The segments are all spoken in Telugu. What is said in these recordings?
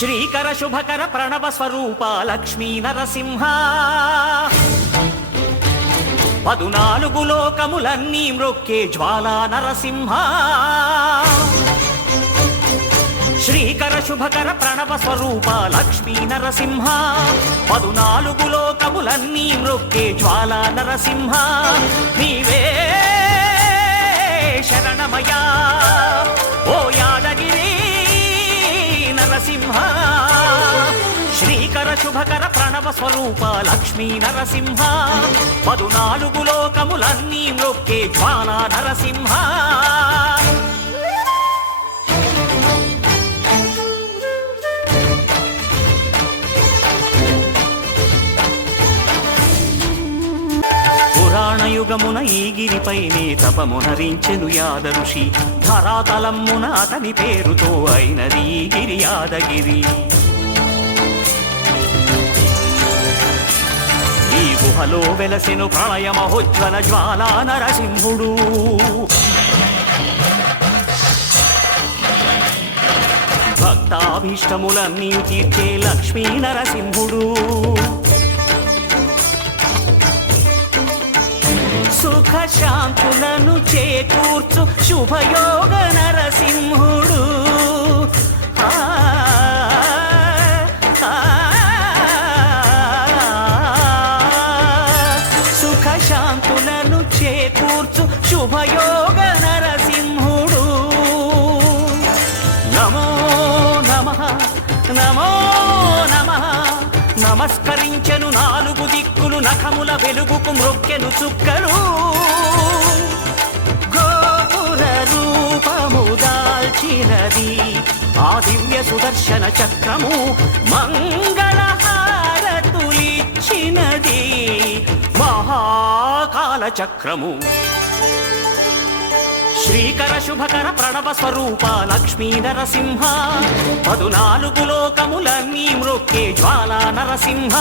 శ్రీకర శుభకర ప్రణవ స్వరూప లక్ష్మీ నరసింహ 14 లోకములన్నీ మ్రొక్కే జ్వాలా నరసింహ శ్రీకర శుభకర ప్రణవ స్వరూప లక్ష్మీ నరసింహ 14 లోకములన్నీ మ్రొక్కే జ్వాలా నరసింహ నీవే శరణమయా ఓ యాదగిరి నరసింహ శ్రీకర శుభకర ప్రణవ స్వరూప లక్ష్మీ నరసింహ 14 లోకములన్నీ మ్రొక్కే జ్వాలా నరసింహ పురాణయుగమున ఈ గిరిపైనే తపమునరించెను యాద ఋషి ధరాతలమ్మున అతని పేరుతో అయినది ఈ గిరి యాదగిరి ఈ గుహలో వెలసెను ప్రళయ మహోజ్వల జ్వాలా నరసింహుడు భక్తాభీష్టములన్నీ తీర్చే లక్ష్మీ నరసింహుడు సుఖ శాంతులను చేకూర్చు శుభయోగ నరసింహుడు సుఖ శాంతులను చేకూర్చు శుభయోగ నరసింహుడు నమో నమః నమో నమః నమస్కరించెను 4 దిక్కులు నఖముల వెలుగుకు మ్రొక్కెను చుక్కలు గోపుర రూపము దాల్చినది ఆ దివ్య సుదర్శన చక్రము మంగళహారతులిచ్చినది మహాకాల చక్రము శ్రీకర శుభకర ప్రణవ స్వరూప లక్ష్మీ నరసింహ 14 లోకములన్నీ మ్రొక్కే జ్వాలా నరసింహ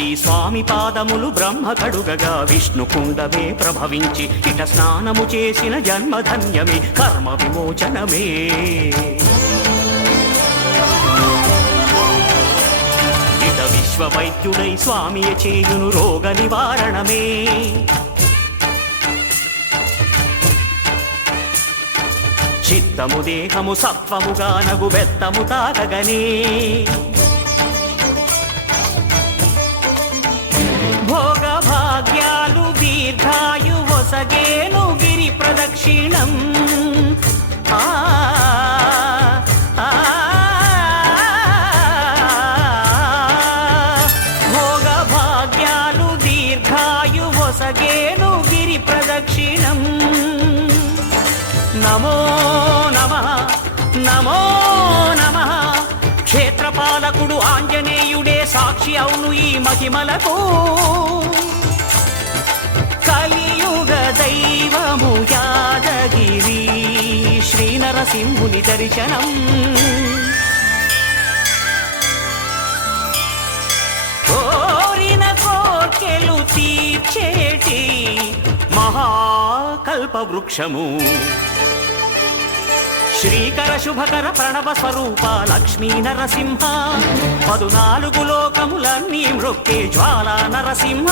ఈ స్వామి పాదములు బ్రహ్మ కడుగగా విష్ణు కుండమే ప్రభవించి ఇట స్నానము చేసిన జన్మధన్యమే కర్మ విమోచనమే ఇట విశ్వవైద్యుడై స్వామియ చేయును రోగ నివారణమే చిత్తము దేహము సత్వముగా నగు బెత్తము తాకగనే భోగ భాగ్యాలు దీర్ఘాయు వసగేను గిరి ప్రదక్షిణం భోగ భాగ్యాలు దీర్ఘాయు వసగేను గిరి ప్రదక్షిణం నమో నమః నమో నమః క్షేత్రపాలకుడు ఆంజనేయుడే సాక్షి అవును ఈ మహిమలకు కలియుగ దైవము యాదగిరి శ్రీ నరసింహుని దర్శనం కోరిన కోర్కెలు తీర్చేటి మహాకల్ప వృక్షము శ్రీకర శుభకర ప్రణవ స్వరూప లక్ష్మీ నరసింహ 14 లోకములన్నీ మ్రొక్కే జ్వాలా నరసింహ